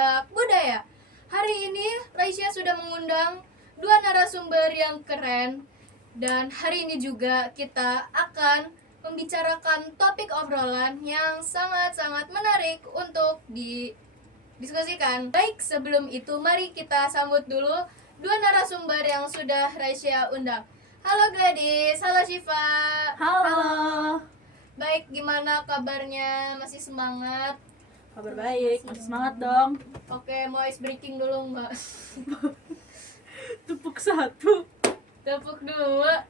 Sajak Budaya. Hari ini Raisya sudah mengundang dua narasumber yang keren. Dan hari ini juga kita akan membicarakan topik obrolan yang sangat-sangat menarik untuk didiskusikan. Baik, sebelum itu mari kita sambut dulu dua narasumber yang sudah Raisya undang. Halo gadis, halo Syifa. Halo. Baik, gimana kabarnya? Masih semangat? Kabar baik, masih semangat dong. Oke, mau ice breaking dulu mbak. Tepuk satu. Tepuk dua.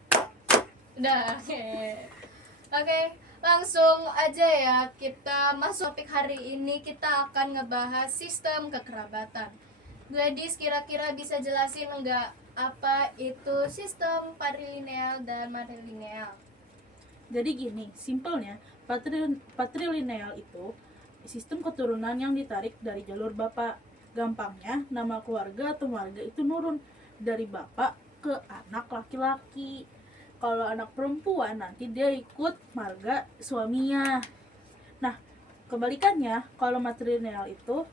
Udah. Oke, langsung aja ya kita masuk topik hari ini. Kita akan ngebahas sistem kekerabatan. Gladys kira-kira bisa jelasin enggak apa itu sistem patrilineal dan matrilineal? Jadi gini, simpelnya patrilineal itu sistem keturunan yang ditarik dari jalur bapak. Gampangnya, nama keluarga atau marga itu nurun dari bapak ke anak laki-laki. Kalau anak perempuan nanti dia ikut marga suaminya. Nah, kebalikannya, kalau matrilineal itu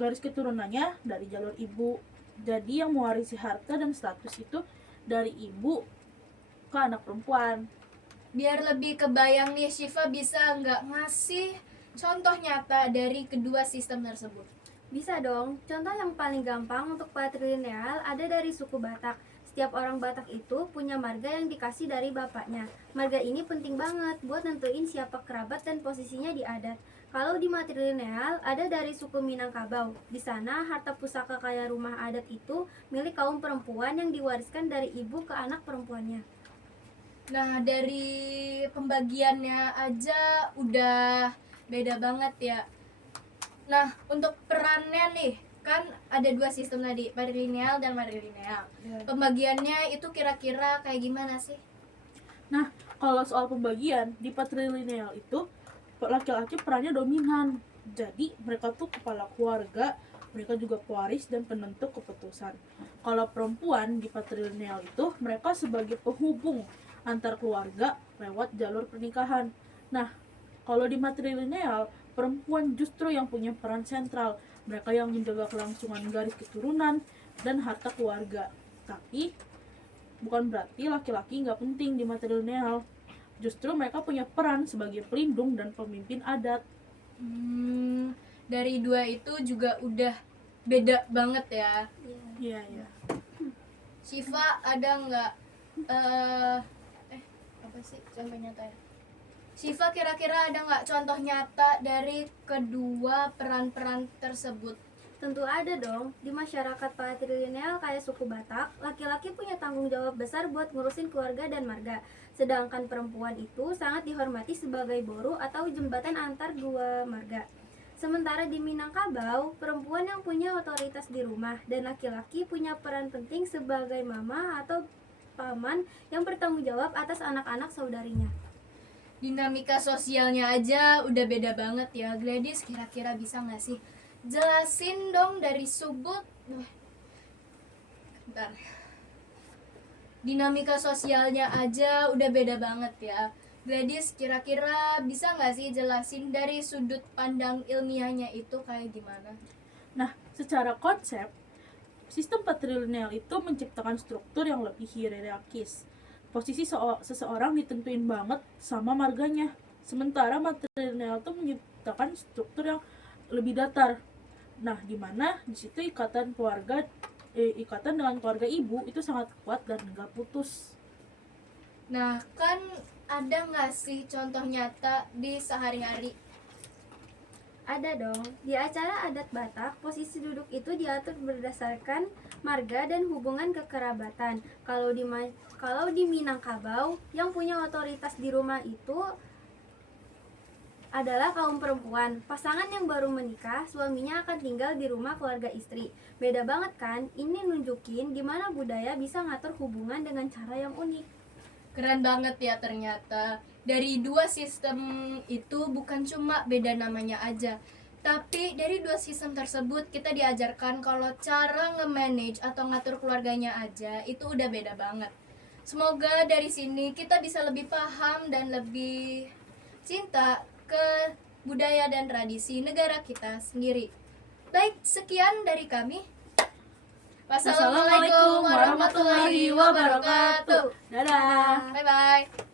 garis keturunannya dari jalur ibu. Jadi yang mewarisi harta dan status itu dari ibu ke anak perempuan. Biar lebih kebayang nih, Syifa bisa nggak ngasih contoh nyata dari kedua sistem tersebut? Bisa dong. Contoh yang paling gampang untuk patrilineal ada dari suku Batak. Setiap orang Batak itu punya marga yang dikasih dari bapaknya. Marga ini penting banget buat nentuin siapa kerabat dan posisinya di adat. Kalau di matrilineal ada dari suku Minangkabau. Di sana harta pusaka kaya rumah adat itu milik kaum perempuan yang diwariskan dari ibu ke anak perempuannya. Nah, dari pembagiannya aja udah beda banget ya. Nah, untuk perannya nih, kan ada dua sistem tadi, patrilineal dan matrilineal. Pembagiannya itu kira-kira kayak gimana sih? Nah, kalau soal pembagian, di patrilineal itu laki-laki perannya dominan. Jadi mereka tuh kepala keluarga, mereka juga pewaris dan penentu keputusan. Kalau perempuan di patrilineal itu mereka sebagai penghubung antar keluarga lewat jalur pernikahan. Nah, kalau di matrilineal, perempuan justru yang punya peran sentral. Mereka yang menjaga kelangsungan garis keturunan dan harta keluarga. Tapi bukan berarti laki-laki nggak penting di matrilineal. Justru mereka punya peran sebagai pelindung dan pemimpin adat. Dari dua itu juga udah beda banget ya. Iya, iya. Syifa ada nggak apa sih contoh nyata ya? Syifa kira-kira ada nggak contoh nyata dari kedua peran-peran tersebut? Tentu ada dong. Di masyarakat patrilineal kayak suku Batak, laki-laki punya tanggung jawab besar buat ngurusin keluarga dan marga. Sedangkan perempuan itu sangat dihormati sebagai boru atau jembatan antar dua marga. Sementara di Minangkabau, perempuan yang punya otoritas di rumah dan laki-laki punya peran penting sebagai mama atau paman yang bertanggung jawab atas anak-anak saudarinya. Dinamika sosialnya aja udah beda banget ya. Gladys kira-kira bisa nggak sih jelasin dong dari sudut bentar. Dinamika sosialnya aja udah beda banget ya. Gladys kira-kira bisa nggak sih jelasin dari sudut pandang ilmiahnya itu kayak gimana? Nah, secara konsep, sistem patrilineal itu menciptakan struktur yang lebih hierarkis. Posisi seseorang ditentuin banget sama marganya. Sementara matrilineal itu menciptakan struktur yang lebih datar. Nah, di mana di situ ikatan dengan keluarga ibu itu sangat kuat dan nggak putus. Nah, kan ada nggak sih contoh nyata di sehari-hari? Ada dong. Di acara adat Batak, posisi duduk itu diatur berdasarkan marga dan hubungan kekerabatan. Kalau di Minangkabau, yang punya otoritas di rumah itu adalah kaum perempuan. Pasangan yang baru menikah, suaminya akan tinggal di rumah keluarga istri. Beda banget kan? Ini nunjukin gimana budaya bisa ngatur hubungan dengan cara yang unik. Keren banget ya ternyata. Dari dua sistem itu bukan cuma beda namanya aja, tapi dari dua sistem tersebut kita diajarkan kalau cara nge-manage atau ngatur keluarganya aja itu udah beda banget. Semoga dari sini kita bisa lebih paham dan lebih cinta ke budaya dan tradisi negara kita sendiri. Baik, sekian dari kami. Wassalamualaikum warahmatullahi wabarakatuh. Dadah. Bye bye.